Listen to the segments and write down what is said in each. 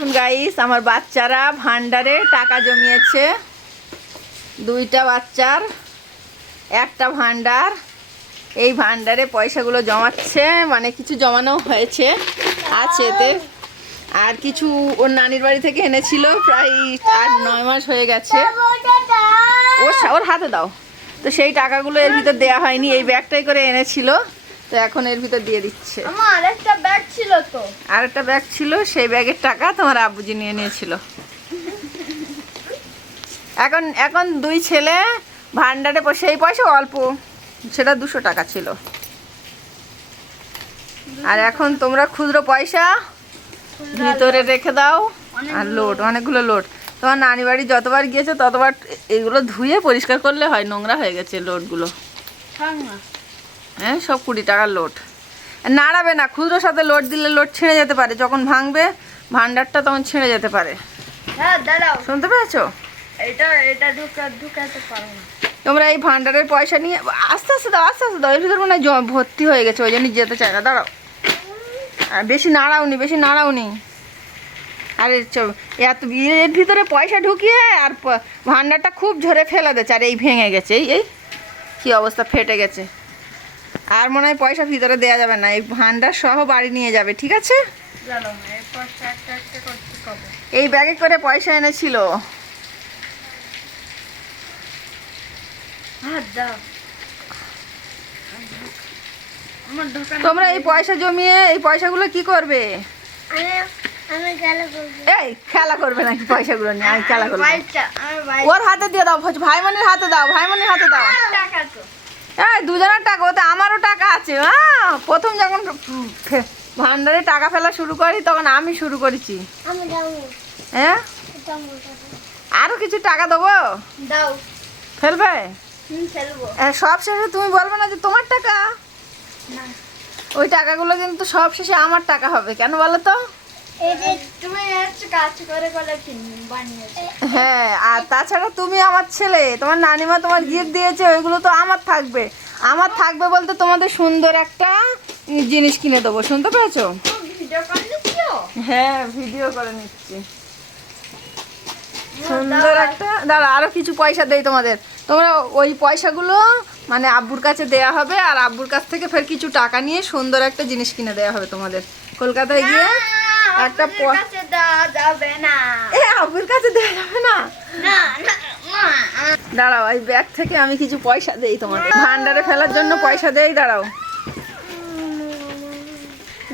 দেখুন গাইস, আমার বাচ্চারা ভান্ডারে টাকা জমিয়েছে। দুইটা বাচ্চার একটা ভান্ডার, এই ভান্ডারে পয়সাগুলো জমাচ্ছে, মানে কিছু জমানো হয়েছে আছে এতে, আর কিছু ওর নানির বাড়ি থেকে এনেছিল, প্রায় 8-9 মাস হয়ে গেছে। ওর হাতে দাও। তো সেই টাকাগুলো এর ভিতর দেওয়া হয়নি, এই ব্যাগটাই করে এনেছিল, তো এখন এর ভিতর দিয়ে দিচ্ছে। আমার আরেকটা ব্যাগ ছিল, তো আরেকটা ব্যাগ ছিল, সেই ব্যাগের টাকা তোমার আব্বুজি নিয়ে নিয়েছিল। এখন দুই ছেলে ভান্ডারে সেই পয়সা অল্প, সেটা 200 টাকা ছিল। আর এখন তোমরা খুচরো পয়সা ভিতরে রেখে দাও। আর লোড, অনেকগুলো লোড। তোমার নানি বাড়ি যতবার গিয়েছে ততবার এগুলো ধুয়ে পরিষ্কার করলে হয়, নোংরা হয়ে গেছে লোডগুলো। হ্যাঁ, সব 20 টাকার লোড। নাড়াবে না, খুচরোর সাথে লোড দিলে লোড ছিঁড়ে যেতে পারে, যখন ভাঙবে ভান্ডারটা তখন ছিঁড়ে যেতে পারে। হ্যাঁ দাঁড়াও, শুনতে পেয়েছো? এটা ঢুকাতে পারো না। তোমরা এই ভান্ডারের পয়সা নিয়ে আস্তে আস্তে দাও, আস্তে আস্তে দাও। এর ভিতরে মনে হয় ভর্তি হয়ে গেছে, ওই জন্য যেতে চায় না। দাঁড়াও, আর বেশি নাড়াওনি। আরে এত এর ভিতরে পয়সা ঢুকিয়ে আর ভান্ডারটা খুব ঝরে ফেলে দিয়েছে, আর এই ভেঙে গেছে, এই কি অবস্থা, ফেটে গেছে। আর মনে হয় পয়সা ভিতরে দেওয়া যাবে না, এই ভান্ডার সহ বাড়ি নিয়ে যাবে, ঠিক আছে? এই ব্যাগে করে পয়সা এনেছিল। তোমরা এই পয়সা জমিয়ে এই পয়সাগুলো কি করবে? এই খেলা করবে নাকি পয়সাগুলো নিয়ে? আমি খেলা করবো। ওর হাতে দিয়ে দাও, ভাইমনির হাতে দাও, ভাইমনির হাতে দাও। এই দুজনের টাকা, ওতে আমারও টাকা আছে। হ্যাঁ, প্রথম যখন ভান্ডারে টাকা ফেলা শুরু করি তখন আমি শুরু করেছি। হ্যাঁ, আরো কিছু টাকা দেবো, ফেলবে? সব শেষে তুমি বলবে না যে তোমার টাকা। ওই টাকাগুলো কিন্তু সব শেষে আমার টাকা হবে, কেন বলো তো? হ্যাঁ, আর তাছাড়া তুমি আমার ছেলে, তোমার নানিমা তোমার গিফট দিয়েছে, ওইগুলো তো আমার থাকবে। আমার থাকবে বলতে তোমাদের সুন্দর একটা জিনিস কিনে দেবো, শুনতে পেয়েছো? হ্যাঁ, ভিডিও করে নিচ্ছি সুন্দর একটা। দাঁড়া, আরো কিছু পয়সা দেই তোমাদের। তোমরা ওই পয়সাগুলো মানে আব্বুর কাছে দেয়া হবে, আর আব্বুর কাছ থেকে ফের কিছু টাকা নিয়ে সুন্দর একটা জিনিস কিনে দেওয়া হবে তোমাদের। কলকাতায় গিয়ে একটা আব্বুর কাছে দেওয়া যাবে না। দাঁড়াও, এই ব্যাগ থেকে আমি কিছু পয়সা দেই তোমাদের, ভান্ডারে ফেলার জন্য পয়সা দেই। দাঁড়াও,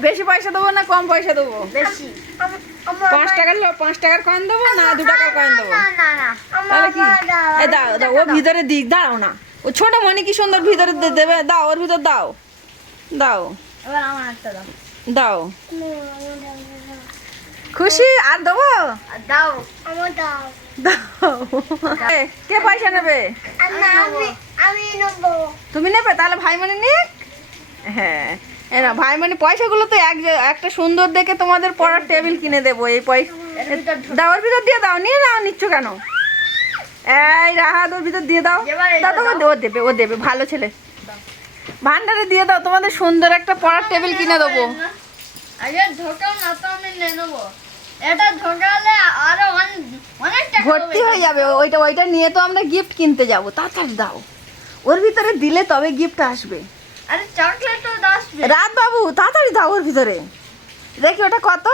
বেশি পয়সা দেবো না কম পয়সা দেবো? বেশি। 5 টাকার কয়েন দেবো না 2 টাকার কয়েন দেবো? তাহলে কি? দাও দাও, ও ভিতরে দিক। দাঁড়াও না, ও ছোট মনে কি সুন্দর ভিতরে দেবে, দাও ওর ভিতর দাও, দাও দাও। খুশি? আর দেবো? দাও। কে পয়সা নেবে? তুমি নেবে? তাহলে ভাইমনি নিক। হ্যাঁ, না ভাইমনি পয়সাগুলো তো একটা সুন্দর দেখে তোমাদের পড়ার টেবিল কিনে দেবো। এই পয়সা দাও, ওর ভিতর দিয়ে দাও। নিয়ে নাও, নিচ্ছ কেন? এই রাহাত, ওর ভিতর দিয়ে দাও। ও দেবে, ভালো ছেলে। ভান্ডারে দিয়ে দাও, তোমাদের সুন্দর একটা পড়ার টেবিল কিনে দেবো। ভর্তি হয়ে যাবে ওইটা নিয়ে, তো আমরা গিফট কিনতে যাবো। তাড়াতাড়ি দাও, ওর ভিতরে দিলে তবে গিফট আসবে। আরে চকলেট আসবে। রাত বাবু, তাড়াতাড়ি দাও ওর ভিতরে। দেখি ওটা কত,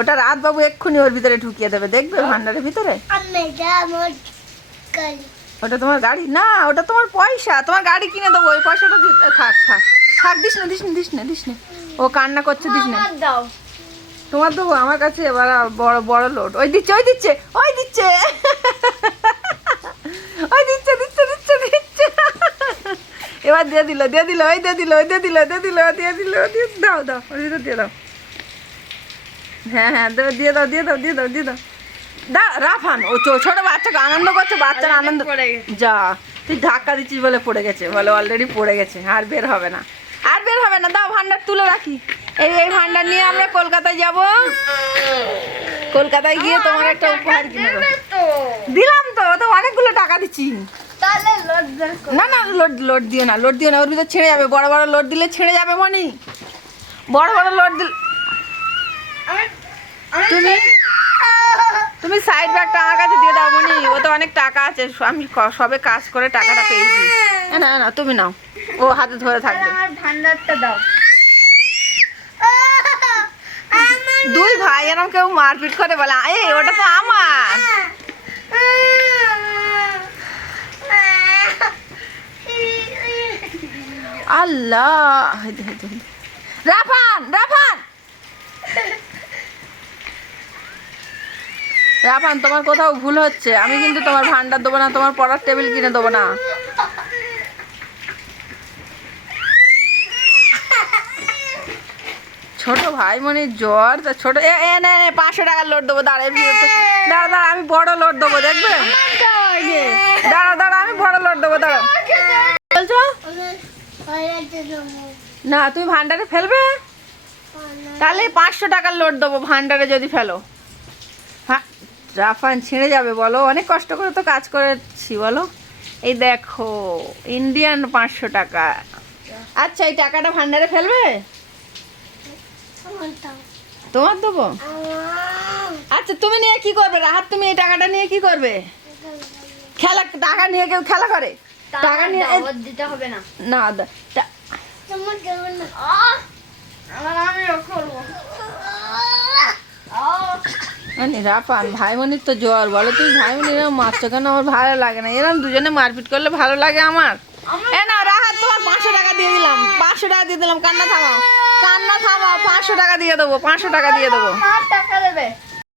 ওটা রাত বাবু এক্ষুনি ওর ভিতরে ঢুকিয়ে দেবে, দেখবে ভান্ডারের ভিতরে। ওটা তোমার গাড়ি না, ওটা তোমার পয়সা, তোমার গাড়ি কিনে দেবো। ওই পয়সাটা থাক থাক থাক, দিস না। ও কান্না করছে, দিস না। তোমার দেবো, আমার কাছে এবার বড় বড় লোড। ওই দিচ্ছে এবার দিয়ে দিল। দাও ওর ভিতর দিয়ে দাও। হ্যাঁ, দিয়ে দাও। রাফান, ও ছোট বাচ্চাকে আনন্দ করছে, বাচ্চার আনন্দ। যা, তুই ধাক্কা দিচ্ছিস বলে পড়ে গেছে, বলে অলরেডি পড়ে গেছে, আর বের হবে না। দাও, ভান্ডার তুলে রাখি। এই ভান্ডার নিয়ে আমরা কলকাতায় যাব। কলকাতায় গিয়ে তোমার একটা উপহার কিনে দেবো। দিলাম তো অনেকগুলো টাকা দিচ্ছি। না, লোড দিও না, ওর ভিতর ছেড়ে যাবে। বড় বড় লোড দিলে ছেড়ে যাবে মনি। বড় লোড দিলে তুমি তুমি সাইড ব্যাগটা আমার কাছে দিয়ে দাও মনি, ও তো অনেক টাকা আছে, আমি সবে কাজ করে টাকাটা পেয়েছি। না না তুমি নাও, ও হাতে ধরে থাকবে। আমার ভান্ডারটা দাও। দুই ভাই এরকম কেউ মারপিট করে বলে এই ওটা তো আমার। আল্লাহ, রাফান রাফান রাফান, তোমার কোথাও ভুল হচ্ছে। আমি কিন্তু তোমার ভান্ডার দেবো না, তোমার পড়ার টেবিল কিনে দেবো না। ছোট ভাই মনে জ্বর, তা ছোট এ 500 টাকার লোড দেবো। দাঁড়া দাঁড়া, আমি বড় লোড দেবো, দেখবে? দাঁড়া আমি বড় লোড দেবো। দাঁড়া বলছো না, তুমি ভান্ডারে ফেলবে? তাহলে 500 টাকার লোড দেবো ভান্ডারে যদি ফেলো। হ্যাঁ রাফান ছিঁড়ে যাবে বলো, অনেক কষ্ট করে তো কাজ করেছি বলো। এই দেখো ইন্ডিয়ান 500 টাকা। আচ্ছা এই টাকাটা ভান্ডারে ফেলবে? তোমার দেবো? আচ্ছা তুমি নিয়ে কি করবে রাহাত? তুমি এই টাকাটা নিয়ে কি করবে? খেলা, টাকা নিয়ে কেউ খেলা করে? টাকা নিয়ে দিতে হবে না। না রাফান ভাইমনির তো জ্বর, বলো তুমি ভাইমনি এরকম মারছো কেন? আমার ভালো লাগে না, এরকম দুজনে মারপিট করলে ভালো লাগে আমার? এ না রাহাত, তোমার 500 টাকা দিয়ে দিলাম, 500 টাকা দিয়ে দিলাম। কান্না থামাও, 500 টাকা দিয়ে দেবো, 500 টাকা দিয়ে দেবো। টাকা দেবে।